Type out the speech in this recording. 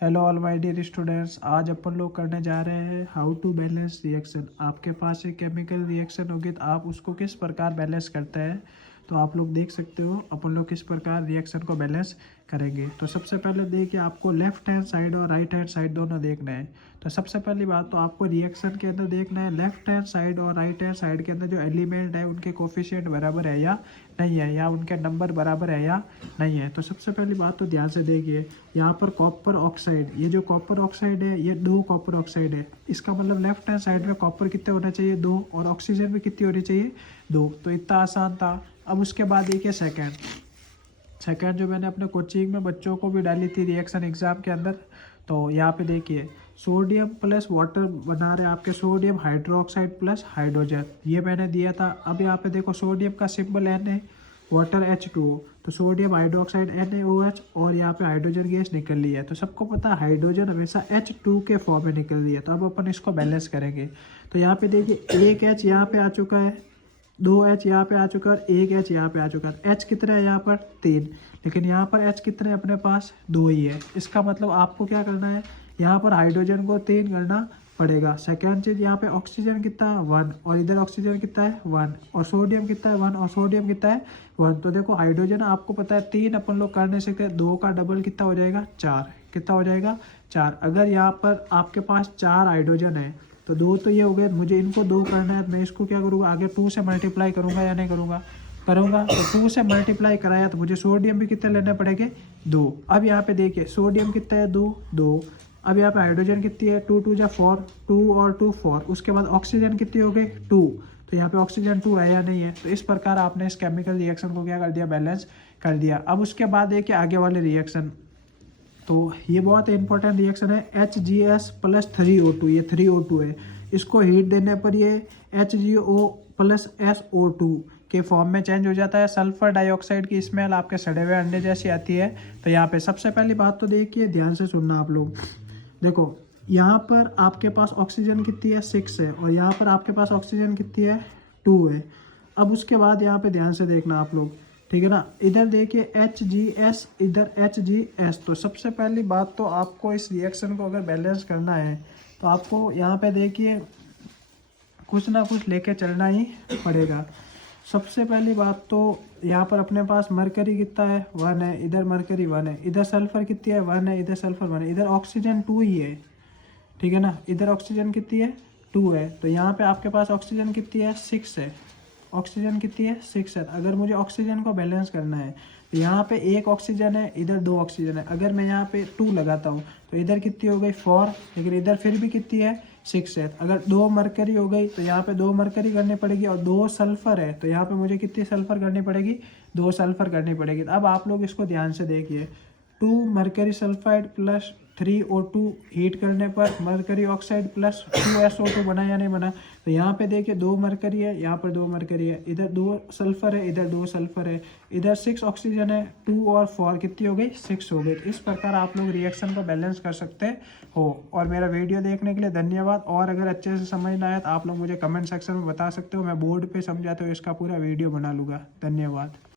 Hello all my dear students, आज अपन लोग करने जा रहे हैं हाउ टू बैलेंस रिएक्शन। आपके पास एक केमिकल रिएक्शन होगी तो आप उसको किस प्रकार बैलेंस करते हैं। तो आप लोग देख सकते हो अपन लोग किस प्रकार रिएक्शन को बैलेंस करेंगे। तो सबसे पहले देखिए, आपको लेफ्ट हैंड साइड और राइट हैंड साइड दोनों देखना है। तो सबसे पहली बात तो आपको रिएक्शन के अंदर देखना है लेफ्ट हैंड साइड और राइट हैंड साइड के अंदर जो एलिमेंट है उनके कोफिशिएंट बराबर है या नहीं है, या उनके नंबर बराबर है या नहीं है। तो सबसे पहली बात तो ध्यान से देखिए, यहाँ पर कॉपर ऑक्साइड, ये जो कॉपर ऑक्साइड है ये 2 कॉपर ऑक्साइड है। इसका मतलब लेफ्ट हैंड साइड में कॉपर कितने होना चाहिए, 2, और ऑक्सीजन भी कितनी होनी चाहिए, 2। तो इतना आसान था। अब उसके बाद देखिए सेकंड जो मैंने अपने कोचिंग में बच्चों को भी डाली थी रिएक्शन एग्जाम के अंदर। तो यहाँ पे देखिए, सोडियम प्लस वाटर बना रहे आपके सोडियम हाइड्रोक्साइड प्लस हाइड्रोजन, ये मैंने दिया था। अब यहाँ पे देखो सोडियम का सिंबल N है, वाटर H2O, तो सोडियम हाइड्रोक्साइड NaOH, और यहाँ पे हाइड्रोजन गैस निकल रही है। तो सबको पता है हाइड्रोजन हमेशा H2 के फॉर्म में निकल रही है। तो अब अपन इसको बैलेंस करेंगे। तो यहाँ पे देखिए, एक H यहाँ पे आ चुका है, 2H यहाँ पे आ चुका है, 1H यहाँ पे आ चुका है। H कितना है यहाँ पर, 3, लेकिन यहाँ पर H कितने अपने पास 2 ही है। इसका मतलब आपको क्या करना है, यहाँ पर हाइड्रोजन को 3 करना पड़ेगा। सेकेंड चीज, यहाँ पे ऑक्सीजन कितना है 1, और इधर ऑक्सीजन कितना है 1, और सोडियम कितना है 1, और सोडियम कितना है 1। तो देखो हाइड्रोजन आपको पता है 3 अपन लोग कर नहीं सकते, 2 का डबल कितना हो जाएगा 4, कितना हो जाएगा 4। अगर यहाँ पर आपके पास 4 हाइड्रोजन है तो 2 तो ये हो गए, मुझे इनको 2 करना है। मैं इसको क्या करूँगा, आगे 2 से मल्टीप्लाई करूँगा या नहीं करूँगा, करूँगा। तो 2 से मल्टीप्लाई कराया तो मुझे सोडियम भी कितने लेने पड़ेंगे, 2। अब यहाँ पे देखिए सोडियम कितना है 2। अब यहाँ पे हाइड्रोजन कितनी है, 2 2 जा 4, 2 और 2 4। उसके बाद ऑक्सीजन कितनी हो गई 2, तो यहाँ पे ऑक्सीजन 2 है या नहीं है। तो इस प्रकार आपने इस केमिकल रिएक्शन को क्या कर दिया, बैलेंस कर दिया। अब उसके बाद देखिए आगे वाले रिएक्शन, तो ये बहुत इंपॉर्टेंट रिएक्शन है, HGS प्लस 3O2, ये 3O2 है। इसको हीट देने पर ये HGO प्लस SO2 के फॉर्म में चेंज हो जाता है। सल्फर डाइऑक्साइड की स्मेल आपके सड़े हुए अंडे जैसी आती है। तो यहाँ पे सबसे पहली बात तो देखिए, ध्यान से सुनना आप लोग। देखो यहाँ पर आपके पास ऑक्सीजन कितनी है 6 है, और यहाँ पर आपके पास ऑक्सीजन कितनी है 2 है। अब उसके बाद यहाँ पे ध्यान से देखना आप लोग, ठीक है ना। इधर देखिए HGS, इधर HGS। तो सबसे पहली बात तो आपको इस रिएक्शन को अगर बैलेंस करना है तो आपको यहाँ पे देखिए कुछ ना कुछ लेके चलना ही पड़ेगा। सबसे पहली बात तो यहाँ पर अपने पास मरकरी कितना है 1 है, इधर मरकरी 1 है, इधर सल्फर कितनी है 1 है, इधर सल्फर 1 है, इधर ऑक्सीजन 2 ही है, ठीक है ना। इधर ऑक्सीजन कितनी है 2 है। तो यहाँ पे आपके पास ऑक्सीजन कितनी है 6 है, ऑक्सीजन कितनी है 6 है। अगर मुझे ऑक्सीजन को बैलेंस करना है तो यहाँ पे 1 ऑक्सीजन है, इधर 2 ऑक्सीजन है। अगर मैं यहाँ पे 2 लगाता हूँ तो इधर कितनी हो गई 4, लेकिन इधर फिर भी कितनी है 6 है। अगर 2 मरकरी हो गई तो यहाँ पे 2 मरकरी करनी पड़ेगी, और 2 सल्फर है तो यहाँ पे मुझे कितनी सल्फर करनी पड़ेगी, 2 सल्फर करनी पड़ेगी। अब आप लोग इसको ध्यान से देखिए, 2 mercury sulphide plus 3O2 heat करने पर मरकरी ऑक्साइड प्लस 2SO2 बना या नहीं बना। तो यहाँ पे देखिए 2 मरकरी है, यहाँ पर 2 मरकरी है, इधर 2 सल्फर है, इधर 2 सल्फर है, इधर 6 ऑक्सीजन है, 2 और 4 कितनी हो गई 6 हो गई। इस प्रकार आप लोग रिएक्शन को बैलेंस कर सकते हो। और मेरा वीडियो देखने के लिए धन्यवाद। और अगर अच्छे से समझ ना आए तो आप लोग मुझे कमेंट सेक्शन में बता सकते हो, मैं बोर्ड पे समझाते हुए इसका पूरा वीडियो बना लूँगा। धन्यवाद।